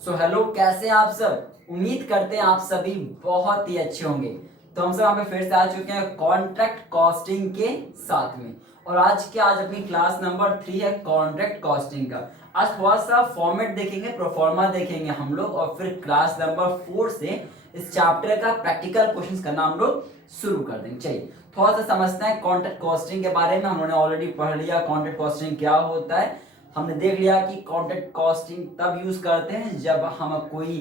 So hello, कैसे हैं आप सब। उम्मीद करते हैं आप सभी बहुत ही अच्छे होंगे। तो हम सब यहाँ पे फिर से आ चुके हैं कॉन्ट्रैक्ट कॉस्टिंग के साथ में। और आज अपनी क्लास नंबर 3 है कॉन्ट्रैक्ट कॉस्टिंग का। आज थोड़ा सा फॉर्मेट देखेंगे, प्रोफॉर्मा देखेंगे हम लोग, और फिर क्लास नंबर 4 से इस चैप्टर का प्रैक्टिकल क्वेश्चंस करना हम लोग शुरू कर देंगे। चलिए थोड़ा सा समझते हैं कॉन्ट्रैक्ट कॉस्टिंग के बारे में। हमने ऑलरेडी पढ़ लिया कॉन्ट्रैक्ट कॉस्टिंग क्या होता है। हमने देख लिया कि कॉन्ट्रैक्ट कॉस्टिंग तब यूज करते हैं जब हम कोई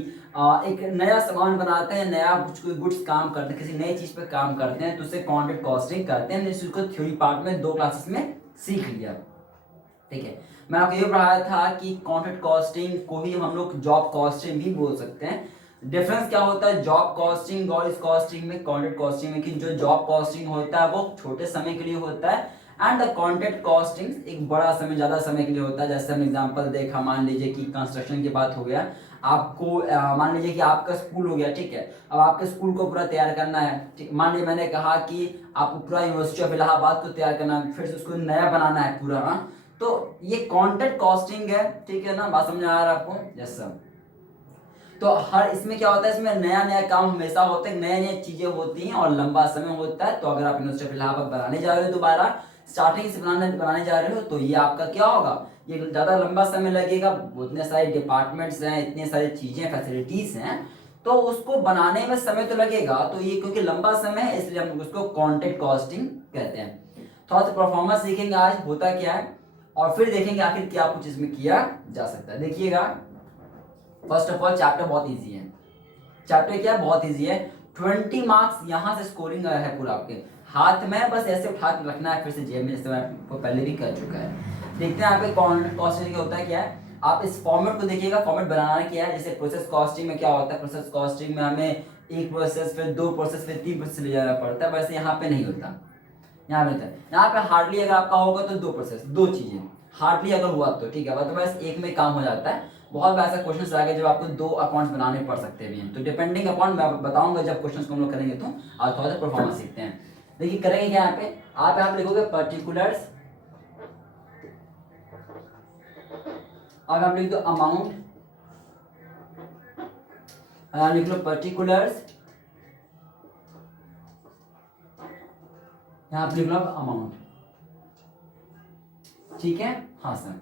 एक नया सामान बनाते हैं, नया कुछ कोई गुड्स काम करते हैं, किसी नई चीज पे काम करते हैं, तो उसे कॉन्ट्रैक्ट कॉस्टिंग करते हैं। इसको थ्योरी पार्ट में 2 क्लासेस में सीख लिया। ठीक है, मैं आपको ये पढ़ाया था कि कॉन्ट्रैक्ट कॉस्टिंग को ही हम लोग जॉब कॉस्टिंग भी बोल सकते हैं। डिफरेंस क्या होता है जॉब कॉस्टिंग और इस कॉस्टिंग में, कॉन्ट्रैक्ट कॉस्टिंग में, कि जो जॉब कॉस्टिंग होता है वो छोटे समय के लिए होता है एंड द कॉन्ट्रैक्ट कॉस्टिंग एक बड़ा समय, ज्यादा समय के लिए होता है। जैसे हम एग्जांपल देखा, मान लीजिए कि कंस्ट्रक्शन की बात हो गया, आपको मान लीजिए कि आपका स्कूल हो गया, ठीक है। अब आपके स्कूल को पूरा तैयार करना है, ठीक। मान लीजिए मैंने कहा कि आपको पूरा यूनिवर्सिटी ऑफ इलाहाबाद को तैयार करना है, फिर से उसको नया बनाना है पूरा, हाँ। तो ये कॉन्ट्रैक्ट कॉस्टिंग है, ठीक है ना। बात समझ आ रहा है आपको? Yes sir. तो हर इसमें क्या होता है, इसमें नया नया काम हमेशा होता है, नई नई चीजें होती हैं और लंबा समय होता है। तो अगर आप यूनिवर्सिटी ऑफ इलाहाबाद बनाने जा रहे हो, दोबारा स्टार्टिंग से बनाने जा रहे हो, तो ये आपका क्या होगा, ये ज्यादा लंबा समय लगेगा। इतने सारे डिपार्टमेंट्स हैं, इतनी सारी चीजें, फैसिलिटीज हैं, तो उसको बनाने में समय तो लगेगा। तो ये क्योंकि लंबा समय है, इसलिए हम उसको कॉन्ट्रैक्ट कॉस्टिंग कहते हैं। थोड़ा सा परफॉर्मेंस सीखेंगे आज होता क्या है, और फिर देखेंगे आखिर क्या कुछ इसमें किया जा सकता है। देखिएगा, फर्स्ट ऑफ ऑल चैप्टर बहुत इजी है। चैप्टर क्या है, बहुत इजी है। 20 मार्क्स यहाँ से स्कोरिंग है पूरा आपके हाथ में, बस ऐसे उठा के रखना है फिर से जेब में, जैसे मैं आपको पहले भी कर चुका है। देखते हैं यहाँ पे कॉन्ट्रैक्ट कॉस्टिंग होता है क्या है। आप इस फॉर्मेट को देखिएगा, फॉर्मेट बनाना क्या है। जैसे प्रोसेस कॉस्टिंग में क्या होता है, प्रोसेस कॉस्टिंग में हमें एक प्रोसेस, फिर 2 प्रोसेस, फिर 3 प्रोसेस ले जाना पड़ता है। वैसे यहाँ पे नहीं होता। यहाँ पे यहाँ पे हार्डली अगर आपका होगा तो 2 प्रोसेस, 2 चीजें हार्डली अगर हुआ तो ठीक है, अदरवाइज एक में काम हो जाता है। बहुत बार ऐसा क्वेश्चन आएगा जब आपको 2 अकाउंट्स बनाने पड़ सकते भी हैं। तो डिपेंडिंग अपॉन मैं बताऊंगा जब क्वेश्चन को हम लोग करेंगे। तो आज थोड़ा सा परफॉर्मेंस सीखते हैं। देखिए करेंगे क्या यहाँ पे, आप लिखोगे पर्टिकुलर्स, अब आप लिख दो अमाउंट, लिख लो पर्टिकुलर्स, यहाँ पे लिख लो अमाउंट, ठीक है। हाँ सर,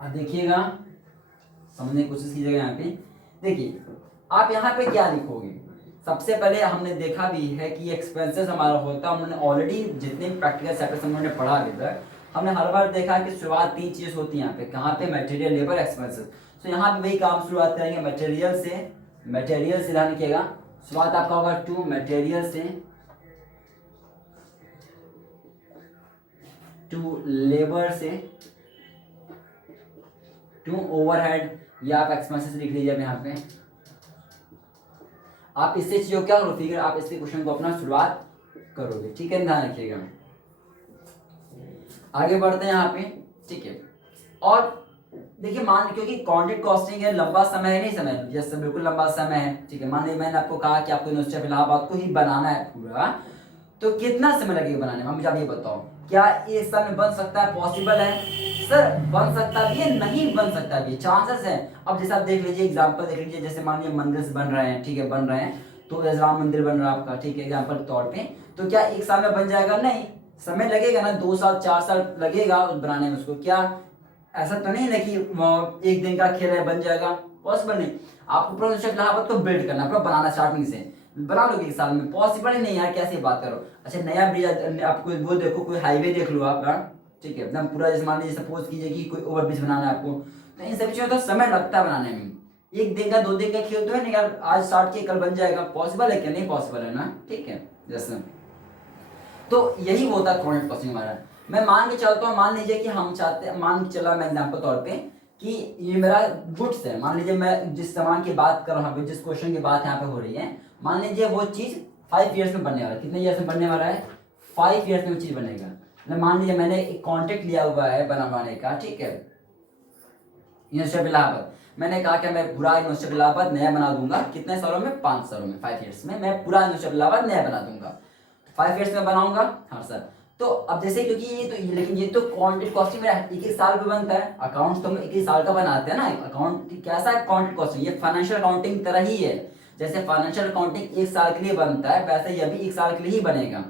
अब देखिएगा, समझने की कोशिश कीजिएगा। यहाँ पे देखिए आप यहाँ पे क्या लिखोगे। सबसे पहले हमने देखा भी है कि एक्सपेंसेस हमारा होता है, हमने ऑलरेडी जितने प्रैक्टिकल चैप्टर्स हमने पढ़ा अभी तक, हमने हर बार देखा कि शुरुआत 3 चीज होती है यहाँ पे। कहाँ पे, मटेरियल, लेबर, एक्सपेंसेस। तो यहाँ पे वही काम शुरुआत करेंगे मटेरियल से ध्यान रखिएगा। शुरुआत आपका होगा 2 मटेरियल से, 2 लेबर से, 2 ओवरहेड, या आप एक्सपेंसेस लिख लीजिए अब यहाँ पे। आप इससे चीजों क्या करो, फिगर आप इसके क्वेश्चन को अपना शुरुआत करोगे, ठीक है, ध्यान रखिएगा। आगे बढ़ते हैं यहाँ पे, ठीक है। और देखिए मान, क्योंकि कॉन्ट्रैक्ट कॉस्टिंग है, लंबा समय है, नहीं समय, जैसे बिल्कुल लंबा समय है, ठीक है। मान लीजिए मैंने आपको कहा कि आपको यूनिवर्सिटी ऑफ इलाहाबाद को ही बनाना है पूरा, तो कितना समय लगेगा बनाने में, मुझे आप ये बताओ। क्या ये समय बन सकता है, पॉसिबल है? सर बन सकता भी है, नहीं बन सकता भी, चांसेस है। अब जैसे आप देख लीजिए, एग्जांपल देख लीजिए, जैसे मान लीजिए मंदिर बन रहे हैं, ठीक है, बन रहे हैं, तो राम मंदिर बन रहा है आपका, ठीक है, एग्जांपल के तौर पे। तो क्या एक साल में बन जाएगा? नहीं, समय लगेगा ना, 2 साल 4 साल लगेगा बनाने में उसको। क्या ऐसा तो नहीं है कि एक दिन का खेल है बन जाएगा, पॉसिबल नहीं। आपको पूरा इलाहाबाद को बिल्ड करना, पूरा बनाना स्टार्टिंग से बना लोगे एक साल में, पॉसिबल ही नहीं यार, कैसे बात करो। अच्छा नया ब्रिज, आपको वो देखो, कोई हाईवे देख लो आप, ठीक है, एकदम पूरा, जैसे मान लीजिए सपोज कीजिए कि कोई ओवरब्रिज बनाना है आपको, तो इन सभी चीजों तो समय लगता है बनाने में। एक दिन का 2 दिन का खेल तो है नहीं यार, आज स्टार्ट किए कल बन जाएगा, पॉसिबल है क्या? नहीं पॉसिबल है ना, ठीक है। जैसे तो यही होता है कॉन्ट्रैक्ट कॉस्टिंग हमारा। मैं मान के चलता हूँ, मान लीजिए कि हम चाहते हैं, मान के चला मैं एग्जाम्पल तौर पे कि ये मेरा गुड्स है। मान लीजिए मैं जिस सामान की बात कर रहा हूँ, जिस क्वेश्चन की बात यहाँ पे हो रही है, मान लीजिए वो चीज 5 ईयर्स में बनने वाला है। कितने ईयर्स में बनने वाला है? 5 ईयर्स में वो चीज बनेगा। मान लीजिए मैंने एक कॉन्ट्रैक्ट लिया हुआ है बनाने का, ठीक है, यूनिवर्सिटी ऑफ इलाहाबाद। मैंने कहा कि मैं पूरा यूनिवर्सिटी ऑफ इलाहाबाद नया बना दूंगा। कितने सालों में? 5 सालों में, 5 ईयर्स में मैं पूरा यूनिवर्सिटी ऑफ इलाहाबाद नया बना दूंगा। 5 ईयर्स में बनाऊंगा, हाँ सर। तो अब जैसे क्योंकि लेकिन ये तो क्वांटिटी कॉस्टिंग मेरा एक ही साल पे बनता है, अकाउंट्स तो हम एक ही साल का बनाते हैं ना। अकाउंट कैसा है क्वांटिटी कॉस्टिंग, ये फाइनेंशियल अकाउंटिंग तरह ही है। जैसे फाइनेंशियल अकाउंटिंग एक साल के लिए बनता है, वैसे ये भी एक साल के लिए ही बनेगा।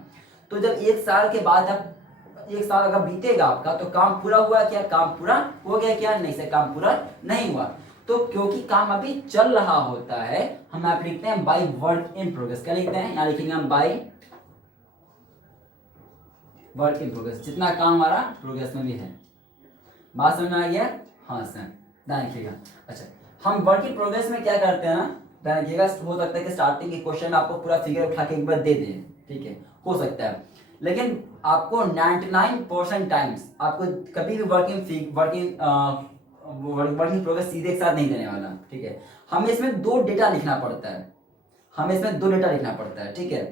तो जब एक साल के बाद अब एक साल अगर बीतेगा आपका, तो काम पूरा हुआ क्या, काम पूरा हो गया क्या, नहीं से काम पूरा नहीं हुआ। तो क्योंकि काम अभी चल रहा होता है, हम यहाँ पे लिखते हैं बाय वर्क इन प्रोग्रेस। क्या लिखते हैं, यहाँ लिखेंगे हम बाय वर्क इन प्रोग्रेस, जितना काम हमारा प्रोग्रेस में भी है। बात समझ में आ गया? हाँ सर, ध्यान रखिएगा। अच्छा, हम वर्क इन प्रोग्रेस में क्या करते हैं ना, ध्यान रखिएगा। हो सकता है कि स्टार्टिंग के क्वेश्चन में आपको पूरा फिगर उठा के एक बार दे दें, ठीक है, हो सकता है, लेकिन आपको 99% टाइम्स आपको कभी भी वर्किंग प्रोग्रेस सीधे एक साथ नहीं देने वाला, ठीक है। हमें इसमें दो डेटा लिखना पड़ता है, ठीक है।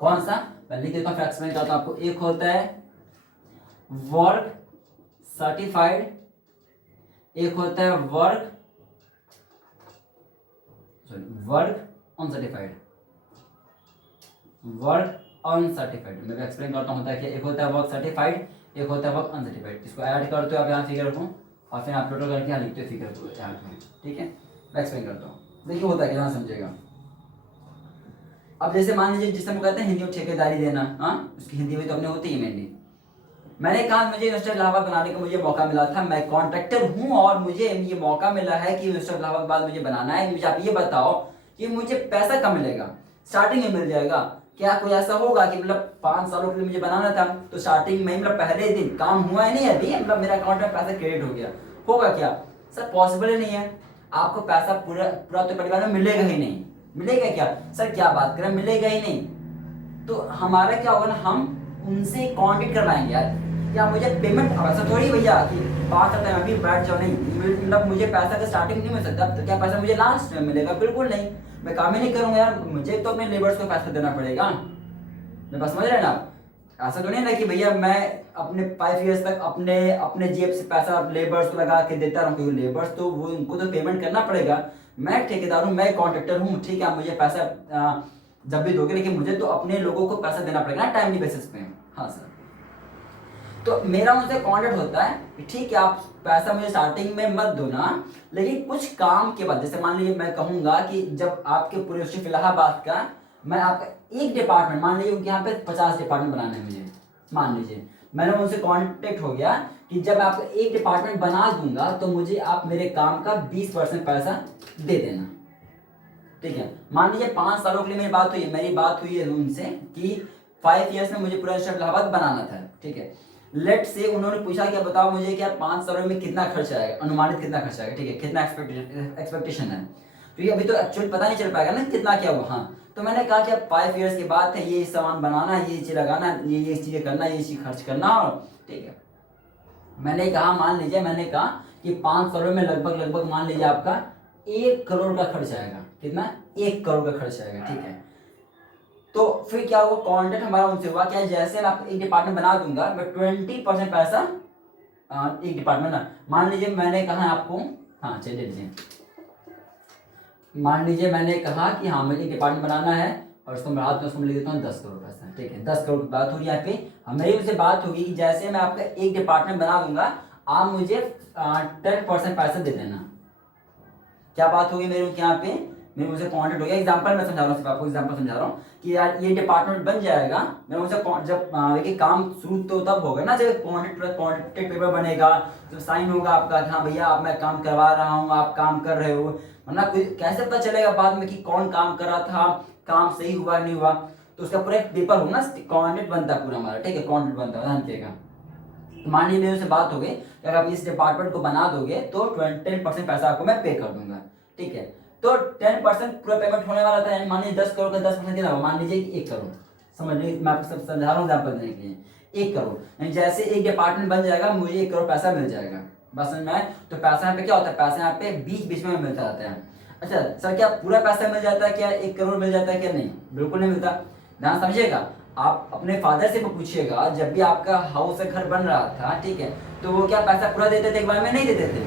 कौन सा, मैं लिख देता हूँ, एक्सप्लेन करता हूँ आपको। एक होता है वर्क सर्टिफाइड, एक होता है वर्क अनसर्टिफाइड। मैं एक्सप्लेन करता हूँ होता है कि एक होता है वर्क सर्टिफाइड, एक होता है वर्क अनसर्टिफाइड। इसको ऐड करते हो आप यहाँ फिगर को, और फिर आप टोटल करके यहाँ लिखते हो फिगर को यहाँ पे, ठीक है। मैं एक्सप्लेन करता हूँ, देखिए होता है क्या, समझेगा। अब जैसे मान लीजिए, जिसे हम कहते हैं हिंदी में ठेकेदारी देना, हाँ, उसकी हिंदी में तो अपने होती है मेनली। मैंने कहा मुझे यूनिवर्सिटी इलाहाबाद बनाने का मुझे मौका मिला था, मैं कॉन्ट्रैक्टर हूँ और मुझे ये मौका मिला है कि यूनिवर्सिटी इलाहाबाद मुझे बनाना है। मुझे आप ये बताओ कि मुझे पैसा कब मिलेगा? स्टार्टिंग में मिल जाएगा क्या? कोई ऐसा होगा कि मतलब 5 सालों के लिए मुझे बनाना था, तो स्टार्टिंग में मतलब पहले दिन काम हुआ ही नहीं अभी, मतलब मेरा अकाउंट में पैसा क्रेडिट हो गया, होगा क्या सर? पॉसिबल ही नहीं है। आपको पैसा पूरा तो परिवार में मिलेगा ही नहीं। मिलेगा क्या सर, क्या बात करें, मिलेगा ही नहीं। तो हमारा क्या होगा ना, हम उनसे कॉन्टेक्ट करवाएंगे यार, क्या मुझे पेमेंट, अब ऐसा थोड़ी भैया कि 5 साल मैं अभी बैठ जाओ, नहीं, मतलब मुझे पैसा का स्टार्टिंग नहीं मिल सकता, तो क्या पैसा मुझे लास्ट में मिलेगा? बिल्कुल नहीं, मैं काम ही नहीं करूंगा यार, मुझे तो अपने लेबर्स को पैसा देना पड़ेगा। मैं बस समझ रहे हैं ना, ऐसा तो नहीं ना कि भैया मैं अपने 5 years तक अपने जेब से पैसा लेबर्स को लगा के देता रहूँ, क्योंकि लेबर्स तो वो उनको तो पेमेंट करना पड़ेगा। मैं ठेकेदार हूँ, मैं कॉन्ट्रैक्टर हूँ, ठीक है, मुझे पैसा जब भी दोगे, लेकिन मुझे तो अपने लोगों को पैसा देना पड़ेगा ना टाइमली बेसिस पे। हाँ सर, तो मेरा उनसे कॉन्ट्रैक्ट होता है कि ठीक है, आप पैसा मुझे स्टार्टिंग में मत दो ना, लेकिन कुछ काम के बाद, जैसे मान लीजिए मैं कहूंगा कि जब आपके पूरे यूनिवर्सिटी इलाहाबाद का मैं आपका एक डिपार्टमेंट, मान लीजिए यहाँ पे 50 डिपार्टमेंट बनाने हैं मुझे, मान लीजिए मैंने उनसे कॉन्टेक्ट हो गया कि जब आपको एक डिपार्टमेंट बना दूंगा तो मुझे आप मेरे काम का 20% पैसा दे देना, ठीक है। मान लीजिए 5 सालों के लिए मेरी बात हुई है उनसे कि 5 years में मुझे पूरा इलाहाबाद बनाना था, ठीक है। लेट से उन्होंने पूछा कि बताओ मुझे क्या 5 सालों में कितना खर्च आएगा, अनुमानित कितना खर्च आएगा, ठीक है, कितना एक्सपेक्टेशन है, क्योंकि अभी तो एक्चुअल पता नहीं चल पाएगा ना कितना क्या हुआ। हाँ, तो मैंने कहा कि अब 5 years की बात है, ये सामान बनाना, ये चीज लगाना, ये चीजें करना, ये चीज खर्च करना, और ठीक है। मैंने कहा कि 5 सालों में लगभग मान लीजिए आपका 1 करोड़ का खर्च आएगा। कितना? 1 करोड़ का खर्च आएगा, ठीक है। तो फिर क्या हुआ, कॉन्ट्रैक्ट हमारा उनसे हुआ क्या, जैसे मैं आपको एक डिपार्टमेंट बना दूंगा, मैं 20% पैसा एक डिपार्टमेंट ना, मान लीजिए मैंने कहा आपको, हाँ चलिए लीजिए, मान लीजिए मैंने कहा कि हाँ मुझे एक डिपार्टमेंट बनाना है और उसको मैं रात में उसको लिख देता हूँ 10 करोड़ पैसा, ठीक है। 10 करोड़ की बात हो रही है यहाँ पे, हमारी उनसे बात होगी कि जैसे मैं आपका एक डिपार्टमेंट बना दूंगा, आप मुझे 10% पैसा दे देना। क्या बात होगी मेरे यहाँ पे, मेरे मुझसे कॉन्टेक्ट हो गया। एग्जांपल मैं समझा रहा हूँ, आपको एग्जांपल समझा रहा हूँ कि यार ये डिपार्टमेंट बन जाएगा, मैं उनसे जब देखिए काम शुरू तो तब होगा ना जब कॉन्ट्रैक्ट पेपर बनेगा, जब साइन होगा आपका कि हाँ भैया आप मैं काम करवा रहा हूँ, आप काम कर रहे हो, वरना कोई कैसे पता चलेगा बाद में कि कौन काम कर रहा था, काम सही हुआ नहीं हुआ। तो उसका पूरा एक पेपर होगा ना, कॉन्ट्रैक्ट बनता है पूरा हमारा, ठीक है, कॉन्ट्रैक्ट बनता है, ध्यान रखिएगा। तो मान लीजिए मेरे से बात हो गई कि अगर आप इस डिपार्टमेंट को बना दोगे तो 10% पैसा आपको मैं पे कर दूंगा, ठीक है। तो 10% पूरा पेमेंट होने वाला था, यानी मान लीजिए 10 करोड़ का 10% कितना हुआ, मान लीजिए कि 1 करोड़, समझ लीजिए, मैं आपको सब समझा रहा हूँ एग्जाम्पल देने के लिए। 1 करोड़ यानी जैसे एक डिपार्टमेंट बन जाएगा मुझे 1 करोड़ पैसा मिल जाएगा, बस समझ में आए। तो पैसा यहाँ पे क्या होता है, पैसा यहाँ पे बीच में मिलता रहता है। अच्छा सर, क्या पूरा पैसा मिल जाता है, क्या 1 करोड़ मिल जाता है, क्या नहीं? बिल्कुल नहीं मिलता। ध्यान समझिएगा, आप अपने फादर से पूछिएगा, जब भी आपका हाउस से घर बन रहा था, ठीक है, तो वो क्या पैसा पूरा देते थे, एक बार में नहीं देते थे,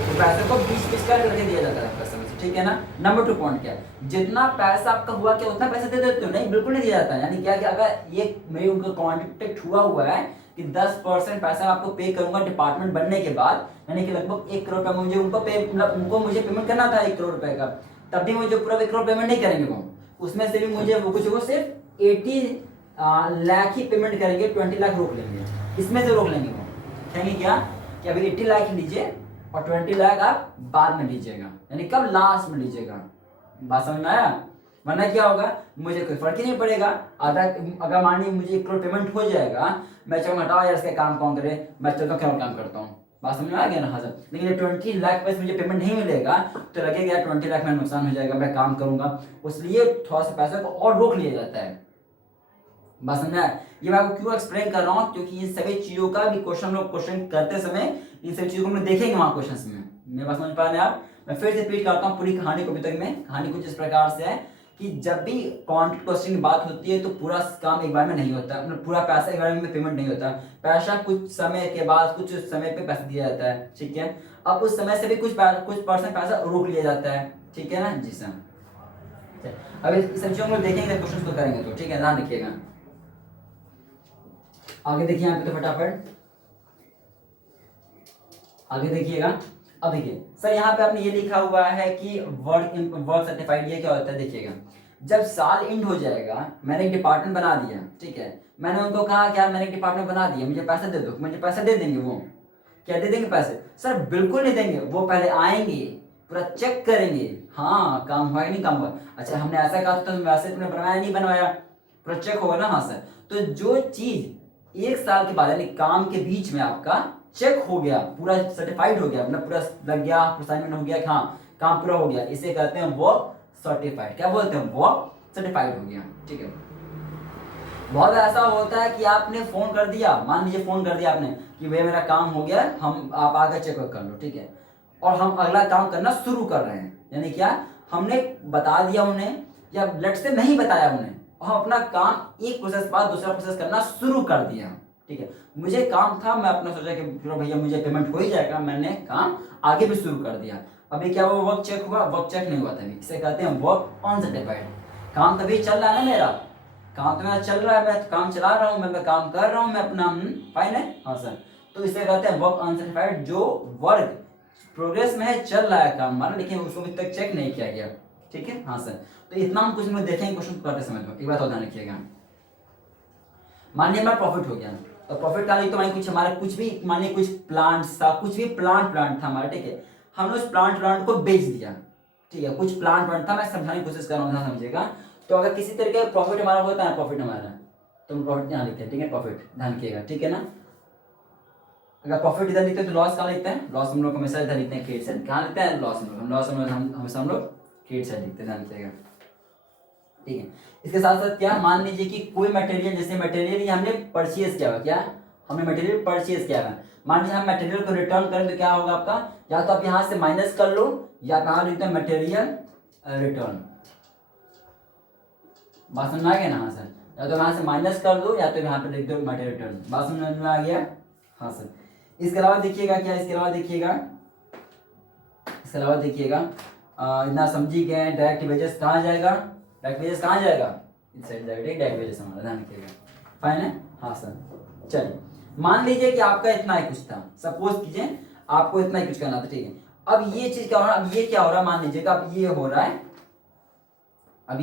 तो पैसे को 20-20 करके दिया जाता है, समझ ठीक है ना। नंबर 2 पॉइंट क्या है, जितना पैसा आपका हुआ क्या उतना पैसा दे देते हो? नहीं, बिल्कुल नहीं दिया जाता। यानी क्या कि अगर ये मेरी उनका कॉन्ट्रैक्ट हुआ है कि 10% पैसा आपको पे करूंगा डिपार्टमेंट बनने के बाद, यानी कि लगभग 1 करोड़ रुपए मुझे उनको मुझे पेमेंट करना था 1 करोड़ रुपए का, तब भी मुझे पूरा 1 करोड़ पेमेंट नहीं करेंगे वो, उसमें से भी मुझे वो सिर्फ 80 लाख ही पेमेंट करेंगे, 20 लाख रोक लेंगे, इसमें से रोक लेंगे वो। कहेंगे क्या कि अभी 80 लाख लीजिए और 20 लाख आप बाद में लीजिएगा, यानी कब, लास्ट में लीजिएगा। बात समझ में आया? वरना क्या होगा, मुझे कोई फर्क ही नहीं पड़ेगा। अगर मान लीजिए मुझे 1 करोड़ पेमेंट हो जाएगा, मैं चाहूंगा हटाओ यार इसका काम कौन करे, मैं चलता हूँ क्या काम करता हूँ। बात समझ में आ गया ना? हाँ सर। लेकिन 20 लाख पैसे मुझे पेमेंट नहीं मिलेगा तो लगेगा 20 लाख में नुकसान हो जाएगा, मैं काम करूंगा, इसलिए थोड़ा सा पैसा को और रोक लिया जाता है। बात समझ आया? ये मैं आपको क्यों एक्सप्लेन कर रहा हूँ, क्योंकि इन सभी चीजों का भी क्वेश्चन करते समय इन सभी चीजों को हम देखेंगे वहां क्वेश्चन में। मेरे बात समझ पा रहे हैं आप? मैं फिर से रिपीट करता हूँ पूरी कहानी को। अभी तक में कहानी कुछ इस प्रकार से है कि जब भी कॉन्ट्रैक्ट क्वेश्चन की बात होती है तो पूरा काम एक बार में नहीं होता, मतलब पूरा पैसा एक बार में पेमेंट नहीं होता, पैसा कुछ समय के बाद कुछ समय पे पैसा दिया जाता है, ठीक है। अब उस समय से भी कुछ परसेंट पैसा रोक लिया जाता है, ठीक है ना जी सर। अब इस सब चीजों को देखेंगे, क्वेश्चन को करेंगे तो ठीक है, ध्यान रखिएगा। आगे देखिए यहाँ पे तो फटाफट आगे देखिएगा। अब देखिए सर, यहाँ पे आपने ये लिखा हुआ है कि वर्क सर्टिफाइड, ये क्या होता है देखिएगा। जब साल एंड हो जाएगा, मैंने एक डिपार्टमेंट बना दिया, ठीक है, मैंने उनको कहा कि यार मैंने एक डिपार्टमेंट बना दिया, मुझे पैसे दे दो, मुझे पैसे दे देंगे वो? क्या दे देंगे पैसे? सर बिल्कुल नहीं देंगे। वो पहले आएंगे, पूरा चेक करेंगे, हाँ काम हुआ कि नहीं काम हुआ। अच्छा हमने ऐसा कहा तो वैसे तुमने बनाया नहीं बनवाया, पूरा चेक होगा ना? हाँ सर। तो जो चीज 1 साल के बाद यानी काम के बीच में आपका चेक हो गया, पूरा सर्टिफाइड हो गया, मतलब पूरा लग गया, असाइनमेंट हो गया, हाँ काम पूरा हो गया, इसे कहते हैं वर्क सर्टिफाइड। क्या बोलते हैं? वर्क सर्टिफाइड हो गया, ठीक है। बहुत ऐसा होता है कि आपने फोन कर दिया, मान लीजिए फोन कर दिया आपने कि भैया मेरा काम हो गया, हम आप आकर चेक कर लो, ठीक है, और हम अगला काम करना शुरू कर रहे हैं, यानी क्या हमने बता दिया उन्हें या लेट से नहीं बताया उन्हें, और हम अपना काम एक प्रोसेस बाद दूसरा प्रोसेस करना शुरू कर दिया, ठीक है। मुझे काम था, मैं अपना सोचा कि चलो भैया मुझे पेमेंट हो ही जाएगा, मैंने काम आगे भी शुरू कर दिया। अभी क्या हुआ, वर्क चेक हुआ? वर्क चेक नहीं हुआ था, इसे कहते हैं वर्क अनसर्टिफाइड। काम तभी चल रहा है ना मेरा, काम तो मेरा चल रहा है, मैं काम चला रहा हूँ, मैं काम कर रहा हूँ, मैं अपना फाइन है, हाँ सर। तो इसे कहते हैं वर्क अनसर्टिफाइड, जो वर्क प्रोग्रेस में है, चल रहा है काम हमारा, लेकिन उसको अभी तक चेक नहीं किया गया, ठीक है, हाँ सर। तो इतना हम कुछ देखेंगे क्वेश्चन करते समय। तो एक बात और ध्यान रखिएगा, मानिए हमारा प्रॉफिट हो गया, तो प्रॉफिट का तो मानिए कुछ हमारा कुछ भी, मानिए कुछ प्लांट्स था, कुछ भी प्लांट था हमारा, ठीक है, हमने उस प्लांट को बेच दिया, ठीक है, कुछ प्लांट था, मैं समझाने की कोशिश कर रहा हूँ, समझिएगा। तो अगर किसी तरीके का प्रॉफिट हमारा होता है, प्रॉफिट हमारा, तो हम प्रॉफिट यहाँ लिखते हैं, ठीक है, प्रॉफिट ध्यान रखिएगा, ठीक है ना। अगर प्रॉफिट इधर लिखते हैं तो लॉस कहाँ लिखते हैं? लॉस हम लोग हमेशा इधर लिखते हैं, क्रेडिट साइड कहाँ लिखते हैं? लॉस हमेशा हम लोग क्रेडिट साइड लिखते हैं, ध्यान रखिएगा, ठीक है। इसके साथ साथ क्या, मान लीजिए कि कोई मटेरियल, जैसे मटेरियल हमने परचेज किया हुआ, क्या हमने मटेरियल परचेज किया है, मान लीजिए हम मटेरियल को रिटर्न करें तो क्या होगा आपका, या तो आप यहाँ से माइनस कर लो या यहाँ लिखते हैं मटेरियल रिटर्न। बात समझ में आ गया ना? हाँ सर। या तो यहाँ से माइनस कर दो या तो यहाँ पे लिख दो मटेरियल रिटर्न। बात समझ में आ गया? हाँ सर। इसके अलावा देखिएगा क्या, इसके अलावा देखिएगा इतना समझी गए, डायरेक्ट वेजेस कहाँ जाएगा? डायरेक्ट वेजेस कहाँ जाएगा? इस साइड डायरेक्ट वेजेस हमारा, ध्यान रखिएगा, फाइन है, हाँ सर। चलिए मान लीजिए कि आपका इतना ही कुछ था, सपोज कीजिए आपको इतना ही कुछ करना था, ठीक है। अब ये चीज क्या हो रहा है, अब ये क्या हो रहा है, मान लीजिएगा अब ये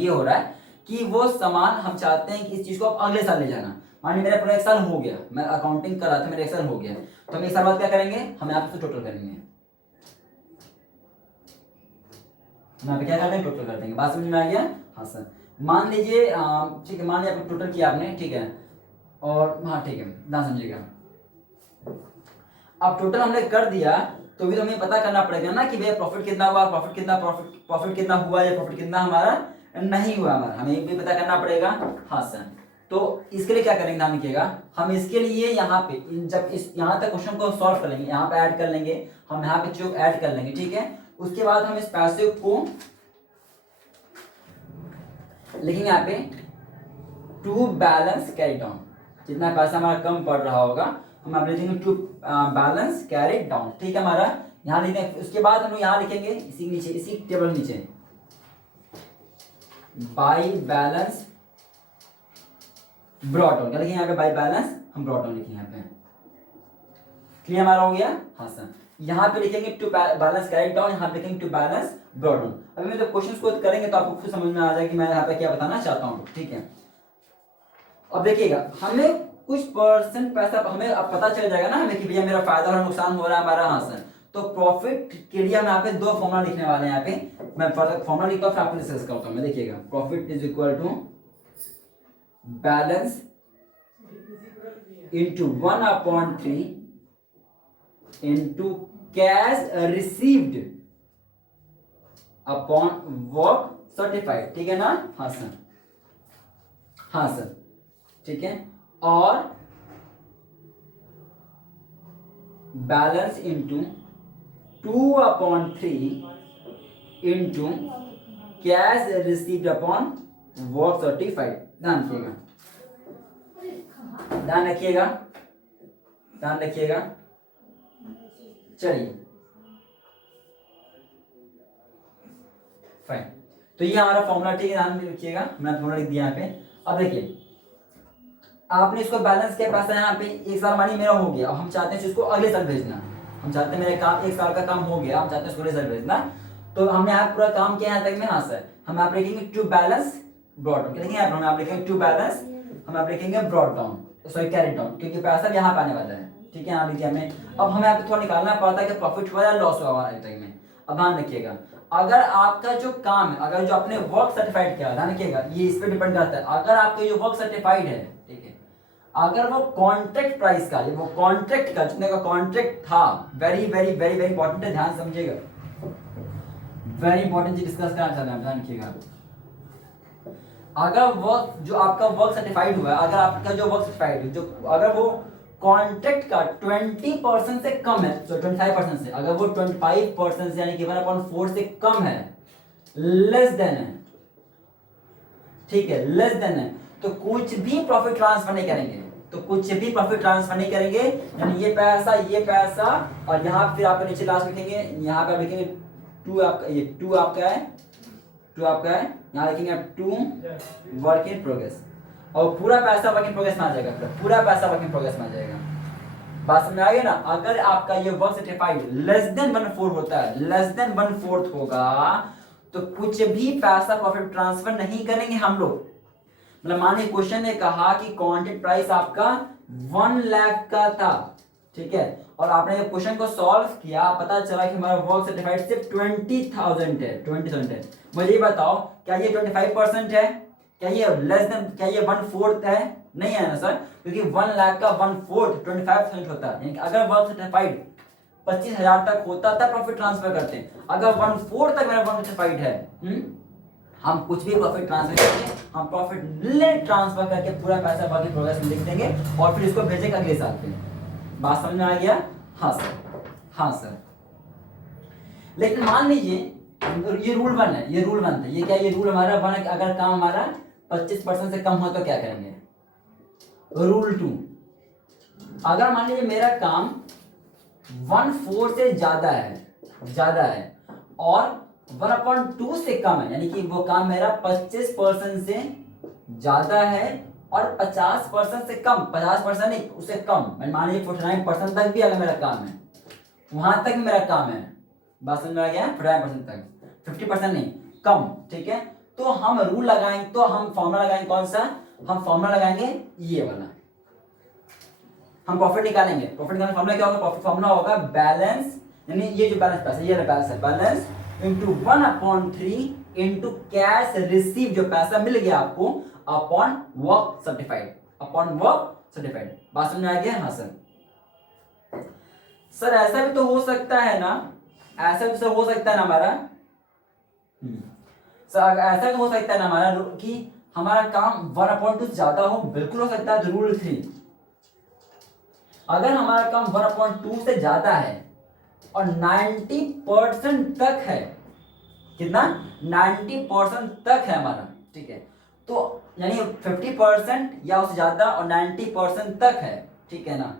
हो रहा है कि वो सामान हम चाहते हैं कि इस चीज को आप अगले साल ले जाना। मान लीजिए मेरा पूरा 1 साल हो गया, मैं अकाउंटिंग कर रहा था, मेरा 1 साल हो गया, तो हम 1 साल बाद क्या करेंगे, हम यहाँ पे टोटल करेंगे, यहाँ पे क्या करते हैं, टोटल कर देंगे। बात समझ में आ गया? हाँ सर। मान लीजिए ठीक है, मान लीजिए आपको टोटल किया आपने, ठीक है, और हाँ ठीक है, ना समझिएगा, अब टोटल हमने कर दिया तो भी तो हमें पता करना पड़ेगा ना कि भैया प्रॉफिट कितना हुआ, प्रॉफिट कितना हुआ या प्रॉफिट कितना हमारा नहीं हुआ, हमारा हमें भी पता करना पड़ेगा, हाँ सर। तो इसके लिए क्या करेंगे, ध्यान रखिएगा, हम इसके लिए यहाँ पे जब इस यहाँ तक क्वेश्चन को सॉल्व कर लेंगे, यहाँ पे ऐड कर लेंगे, हम यहाँ पे चीजों को ऐड कर लेंगे, ठीक है। उसके बाद हम इस पैसे को लिखेंगे यहाँ पे टू बैलेंस कैरी डाउन, जितना पैसा हमारा कम पड़ रहा होगा हम आप लिखेंगे टू बैलेंस कैरी डाउन, ठीक है। हमारा यहाँ लिखते हैं, उसके बाद हम लोग यहाँ लिखेंगे इसी नीचे, इसी टेबल के नीचे बाई बैलेंस ब्रॉट डाउन। क्या लिखेंगे यहाँ पे? बाई बैलेंस हम ब्रॉट डाउन लिखेंगे यहाँ पे। क्लियर हमारा हो गया? हाँ सर। यहाँ पे लिखेंगे टू बैलेंस कैरेट डाउन, यहाँ पे लिखेंगे टू बैलेंस ब्रॉट डाउन। अभी मैं जब क्वेश्चंस को करेंगे तो आपको खुद समझ में आ जाएगा कि मैं यहाँ पे क्या बताना चाहता हूँ। ठीक है, अब देखिएगा हमें कुछ परसेंट पैसा हमें अब पता चल जाएगा ना हमें कि भैया मेरा फायदा और नुकसान हो रहा है हमारा। हाँ सर, तो प्रॉफिट के लिए हम यहाँ पे दो फॉर्मूला लिखने वाले हैं। यहाँ पे मैं फॉर्मूला लिखता हूँ फिर आपको डिस्कस करता हूँ मैं। देखिएगा, profit is equal to balance into 1/3 into cash received upon work certified. ठीक है ना? हाँ सर, हाँ सर, ठीक है। और balance into 2/3 into cash received upon work certified. ध्यान रखिएगा, ध्यान रखिएगा, ध्यान रखिएगा। चलिए फाइन, तो ये हमारा फॉर्मूला। ठीक है, ध्यान रखिएगा, मैंने फॉर्मूला लिख दिया यहाँ पे। अब देखिए आपने इसको बैलेंस किया पैसा यहाँ पे, एक साल मानी मेरा हो गया। अब हम चाहते हैं इसको अगले साल भेजना। हम चाहते हैं मेरे काम, एक साल का काम हो गया, हम चाहते हैं इसको अगले साल भेजना। तो हमने यहाँ पूरा काम किया यहाँ तक में। हाँ सर, हम आप लिखेंगे टू बैलेंस ब्रॉट डाउन। लिखेंगे आप आप लिखेंगे टू बैलेंस, हम आप लिखेंगे brought down, sorry carried down, क्योंकि पैसा भी यहाँ पे आने वाला है। ठीक है, यहाँ लिखिए हमने। अब हमें यहाँ पे थोड़ा निकालना पड़ता है कि प्रॉफिट हुआ या लॉस हुआ हमारे तक में। अब ध्यान रखिएगा, अगर आपका जो काम है, अगर जो आपने वर्क सर्टिफाइड किया, ध्यान रखिएगा ये इस पे डिपेंड करता है। अगर आपका जो वर्क सर्टिफाइड है, ठीक है, अगर वो कॉन्ट्रैक्ट प्राइस का, वो कॉन्ट्रैक्ट का जितने का कॉन्ट्रैक्ट था, very very very very important है, ध्यान समझिएगा, वेरी इंपॉर्टेंट चीज डिस्कस करना चाहते हैं, ध्यान रखिएगा। अगर वर्क जो आपका वर्क सर्टिफाइड हुआ है, अगर आपका जो वर्क सर्टिफाइड है, जो अगर वो कॉन्ट्रैक्ट का 20% से कम है, तो 25% से, अगर वो 25% से यानी कि 1/4 से कम है, लेस देन है, ठीक है, लेस देन है, तो कुछ भी प्रॉफिट ट्रांसफर नहीं करेंगे। तो कुछ भी प्रॉफिट ट्रांसफर नहीं करेंगे, यानी ये पैसा और यहाँ फिर आप नीचे लास्ट लिखेंगे, यहाँ पे आप लिखेंगे टू आपका, ये टू आपका है, टू आपका है, यहाँ लिखेंगे आप टू वर्क इन प्रोग्रेस, और पूरा पैसा वर्क इन प्रोग्रेस में आ जाएगा, पूरा पैसा वर्क इन प्रोग्रेस में आ जाएगा। बात समझ आ गई ना? अगर आपका ये वर्क सर्टिफाइड लेस देन 1/4 होता है, लेस देन 1/4 होगा, तो कुछ भी पैसा प्रॉफिट ट्रांसफर नहीं करेंगे हम लोग। मतलब मानिए क्वेश्चन ने कहा कि कॉन्ट्रैक्ट प्राइस आपका 1 लाख का था, ठीक है, और आपने क्वेश्चन को सॉल्व किया, पता चला कि हमारा वर्क सर्टिफाइड सिर्फ 20,000 है, 20,000 है। मुझे ये बताओ, क्या ये 25% है? क्या ये लेस देन, क्या ये 1/4 है? नहीं है ना सर, क्योंकि 1 लाख का 1/4 25% होता है। यानी अगर वर्क सर्टिफाइड 25,000 तक होता तब प्रॉफिट ट्रांसफर करते हैं। अगर 1/4 तक मेरा वर्क सर्टिफाइड है, हम कुछ भी प्रॉफिट ट्रांसफर करके, हम प्रॉफिट नेट ट्रांसफर करके पूरा पैसा बाकी प्रोग्रेस में लिख देंगे और फिर इसको भेजेंगे अगले साल पे। बात समझ में आ गया? हाँ सर, हाँ सर। लेकिन मान लीजिए ये रूल 1 है, ये रूल 1 था, ये क्या, ये रूल हमारा 1 है कि अगर काम हमारा 25% से कम हो तो क्या करेंगे। रूल 2, अगर मान लीजिए मेरा काम 1/4 से ज्यादा है और 1/2 से कम है, यानी कि वो काम मेरा 25% से ज्यादा है और 50% से कम, 50% नहीं उससे कम, मैं मान लीजिए 49% तक भी अगर मेरा काम है, वहां तक मेरा काम है। बात समझ में आ गया? 49% तक, 50% नहीं, कम, ठीक है। तो हम रूल लगाएंगे, तो हम फॉर्मूला लगाएंगे, कौन सा? हम फॉर्मूला लगाएंगे ये वाला, हम प्रॉफिट निकालेंगे। प्रॉफिट निकालने फॉर्मूला क्या होगा? प्रॉफिट फॉर्मूला होगा बैलेंस, यानी ये जो बैलेंस पैसा, ये बैलेंस है, balance into 1/3 into cash receive, जो पैसा मिल गया आपको, upon work certified, upon work certified. बात समझ में आ गया? हाँ सर। सर ऐसा भी तो हो सकता है ना, ऐसा भी सर हो सकता है ना हमारा, सर ऐसा भी हो सकता है ना हमारा कि हमारा काम 1/2 ज्यादा हो, बिल्कुल हो सकता है। रूल 3, अगर हमारा काम 1/2 से ज्यादा है और 90% तक है, कितना? 90% तक है हमारा, ठीक है, तो यानी 50% या उससे ज्यादा और 90% तक है, ठीक है ना,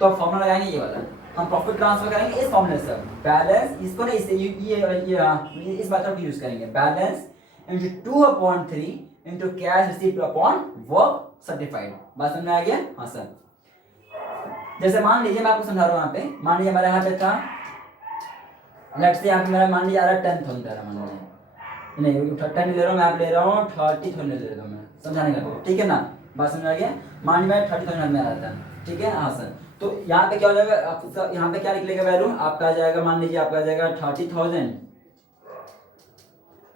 तो अब फॉर्मूला लगाएंगे ये वाला, हम प्रॉफिट ट्रांसफर करेंगे इस फॉर्मूले से। बैलेंस इसको ना इससे ये इस मेथड को यूज करेंगे, balance into 2/3 into cash received upon work certified. बात समझ में आ गया? हाँ सर। जैसे मान लीजिए मैं आपको समझा रहा हूँ, यहाँ पे मान लीजिए हमारे यहाँ पे था, लेट्स से यहाँ पे मेरा मान लीजिए आ रहा है 10,000 आ रहा है, मान लीजिए नहीं 10 नहीं ले रहा हूँ मैं, आप ले रहा हूँ 30,000 ले रहा हूँ मैं, समझाने का, ठीक है ना? बात समझ आ गया? मान लीजिए मैं 30,000 में आ रहा था, ठीक है? हाँ सर। तो यहाँ पे क्या हो जाएगा आपका, यहाँ पे क्या निकलेगा वैल्यू आपका आ जाएगा, मान लीजिए आपका आ जाएगा 30,000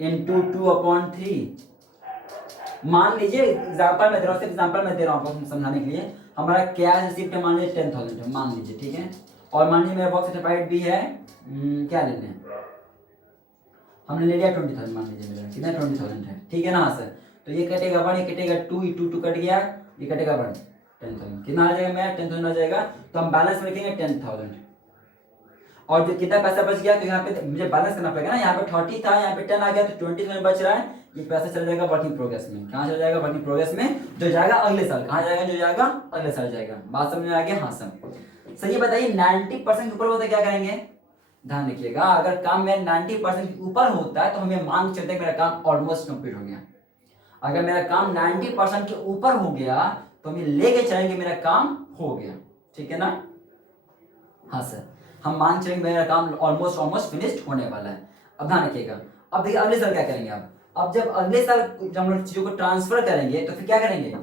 इंटू 2/3। मान लीजिए एग्जाम्पल में दे रहा हूँ, सिर्फ एग्जाम्पल में दे रहा हूँ आपको समझाने के लिए। हमारा कैश रिसीप्ट है मान लीजिए 10,000 है, मान लीजिए, ठीक है? और मान लीजिए मेरा वर्क सर्टिफाइड भी है, क्या लेते हैं, हमने ले लिया 20,000, मान लीजिए मेरा कितना 20,000 है, ठीक है ना? हाँ सर। तो ये कटेगा 1, ये कटेगा 2, ये 2 कट गया, ये कटेगा 1, 10,000 कितना आ जाएगा मेरा 10,000 आ जाएगा। तो हम बैलेंस में लिखेंगे 10,000, और जो कितना पैसा बच गया तो यहाँ पे मुझे बैलेंस करना पड़ेगा ना, यहाँ पे 30 था, यहाँ पे 10 आ गया, तो 20,000 बच रहा है, ये पैसा चला जाएगा वर्किंग प्रोग्रेस में। कहाँ चला जाएगा? वर्किंग प्रोग्रेस में, जो जाएगा अगले साल। कहाँ जाएगा? जो जाएगा अगले साल जाएगा। बात समझ में आ गया? हाँ सर। सर ये बताइए 90% के ऊपर होता है क्या करेंगे? ध्यान रखिएगा, अगर काम में 90% के ऊपर होता है तो हमें मान के चलते हैं मेरा काम ऑलमोस्ट कंप्लीट हो गया। अगर मेरा काम 90% के ऊपर हो गया तो हम ये लेके चलेंगे मेरा काम हो गया, ठीक है ना? हाँ सर। हम मान चलेंगे मेरा काम ऑलमोस्ट फिनिश्ड होने वाला है। अब ध्यान रखिएगा, अब देखिए अगले साल क्या करेंगे आप। अब जब अगले साल जब हम लोग चीजों को ट्रांसफर करेंगे तो फिर क्या करेंगे?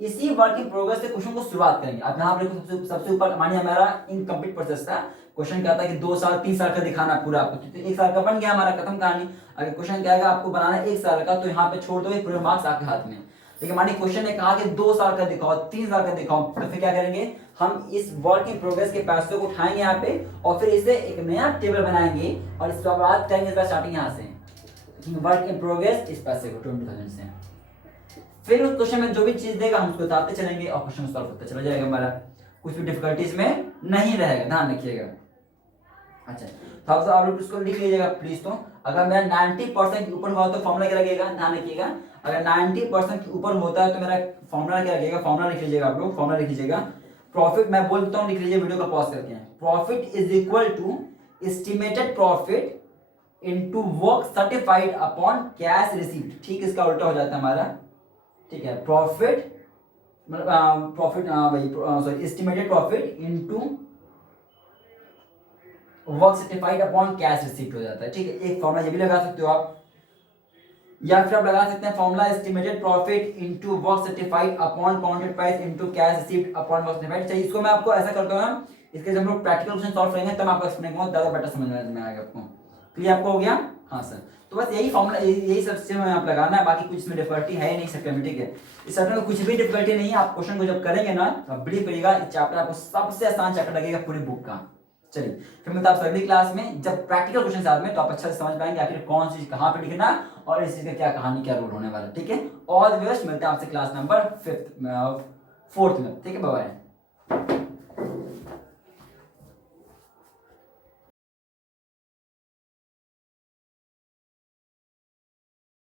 इसी वर्क इन प्रोग्रेस से क्वेश्चन को शुरुआत करेंगे। अब यहाँ पर सबसे ऊपर मानिए हमारा इनकम्प्लीट प्रोसेस था, क्वेश्चन क्या था कि 2 साल 3 साल का दिखाना पूरा आपको, तो 1 साल का बन गया हमारा, खत्म कहानी। अगर क्वेश्चन क्या आएगा आपको बनाना 1 साल का, तो यहाँ पे छोड़ दो पूरे मार्क्स आपके हाथ में। लेकिन मानिए क्वेश्चन ने कहा कि 2 साल का दिखाओ, 3 साल का दिखाओ, तो फिर क्या करेंगे? हम इस वर्क इन प्रोग्रेस के पैसों को उठाएंगे यहाँ पे और फिर इसे एक नया टेबल बनाएंगे और इस बात करेंगे स्टार्टिंग यहाँ से, वर्क इन प्रोग्रेस इस पैसे को 20,000 से। फिर उस क्वेश्चन में जो भी चीज देगा हम उसको उतारते चलेंगे और क्वेश्चन सॉल्व होता चला जाएगा हमारा, कुछ भी डिफिकल्टीज में नहीं रहेगा, ध्यान रखिएगा। अच्छा, तो आप लोग इसको लिख लीजिएगा प्लीज। तो अगर मेरा 90% के ऊपर हुआ तो फॉर्मूला क्या लगेगा? ध्यान रखिएगा, अगर 90% के ऊपर होता है तो मेरा फॉर्मूला क्या लगेगा? फॉर्मूला लिख लीजिएगा आप लोग, फॉर्मूला लिख लीजिएगा। प्रॉफिट, मैं बोलता हूँ लिख लीजिए, वीडियो का पॉज करके। Profit is equal to estimated profit into work certified upon cash received. ठीक, इसका उल्टा हो जाता है हमारा, ठीक है? Profit sorry estimated profit into work certified upon cash received हो जाता है, ठीक है? एक फॉर्मूला ये भी लगा सकते हो आप, या फिर आप लगा सकते हैं formula estimated profit into work certified upon counted price into cash received upon work certified. चाहिए इसको मैं आपको ऐसा करता हूं, इसके जब हम लोग प्रैक्टिकल क्वेश्चन सॉल्व करेंगे तब आपको एक्सप्लेन करूंगा, ज्यादा बेटर समझ में आएगा आपको। क्लियर आपको हो गया? हाँ सर। तो बस यही फॉर्मूला, यही सब चीजें हमें आप लगाना है, बाकी कुछ इसमें डिफिकल्टी है नहीं सकते में, ठीक है? इस चैप्टर में कुछ भी डिफिकल्टी नहीं है। आप क्वेश्चन को जब करेंगे ना तो बिलीव करिएगा इस चैप्टर आपको सबसे आसान चैप्टर लगेगा पूरी बुक का। चलिए फिर मिलता है अगली क्लास में, जब प्रैक्टिकल क्वेश्चन साथ में, तो आप अच्छे से समझ पाएंगे आखिर कौन सी चीज कहाँ पे लिखना और इस चीज का क्या कहानी, क्या रूल होने वाला, ठीक है? ऑल द बेस्ट, मिलते हैं आपसे क्लास नंबर 4th में, ठीक है? Bye bye.